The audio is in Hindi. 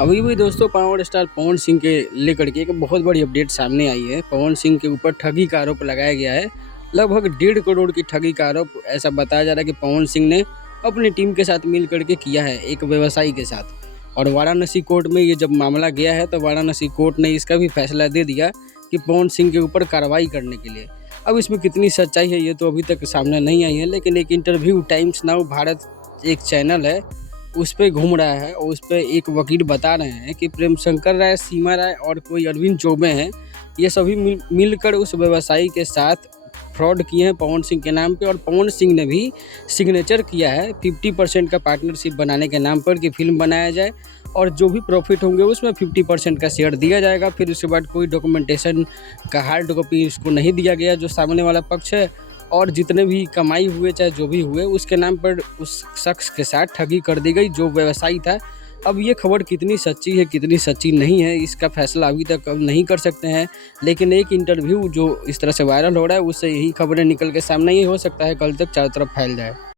अभी भी दोस्तों पावर स्टार पवन सिंह के लेकर के एक बहुत बड़ी अपडेट सामने आई है। पवन सिंह के ऊपर ठगी का आरोप लगाया गया है। लगभग 1.5 करोड़ की ठगी का आरोप ऐसा बताया जा रहा है कि पवन सिंह ने अपनी टीम के साथ मिल करके किया है, एक व्यवसायी के साथ। और वाराणसी कोर्ट में ये जब मामला गया है तो वाराणसी कोर्ट ने इसका भी फैसला दे दिया कि पवन सिंह के ऊपर कार्रवाई करने के लिए। अब इसमें कितनी सच्चाई है ये तो अभी तक सामने नहीं आई है, लेकिन एक इंटरव्यू टाइम्स नाउ भारत एक चैनल है उस पे घूम रहा है और उस पे एक वकील बता रहे हैं कि प्रेम शंकर राय, सीमा राय और कोई अरविंद चौबे हैं, ये सभी मिलकर उस व्यवसायी के साथ फ्रॉड किए हैं पवन सिंह के नाम पे। और पवन सिंह ने भी सिग्नेचर किया है 50% का पार्टनरशिप बनाने के नाम पर कि फिल्म बनाया जाए और जो भी प्रॉफिट होंगे उसमें 50% का शेयर दिया जाएगा। फिर उसके बाद कोई डॉक्यूमेंटेशन का हार्ड कॉपी इसको नहीं दिया गया जो सामने वाला पक्ष है, और जितने भी कमाई हुए चाहे जो भी हुए उसके नाम पर उस शख्स के साथ ठगी कर दी गई जो व्यवसायी था। अब ये खबर कितनी सच्ची है कितनी सच्ची नहीं है इसका फैसला अभी तक अब नहीं कर सकते हैं, लेकिन एक इंटरव्यू जो इस तरह से वायरल हो रहा है उससे यही खबरें निकल के सामने, ये हो सकता है कल तक चारों तरफ फैल जाए।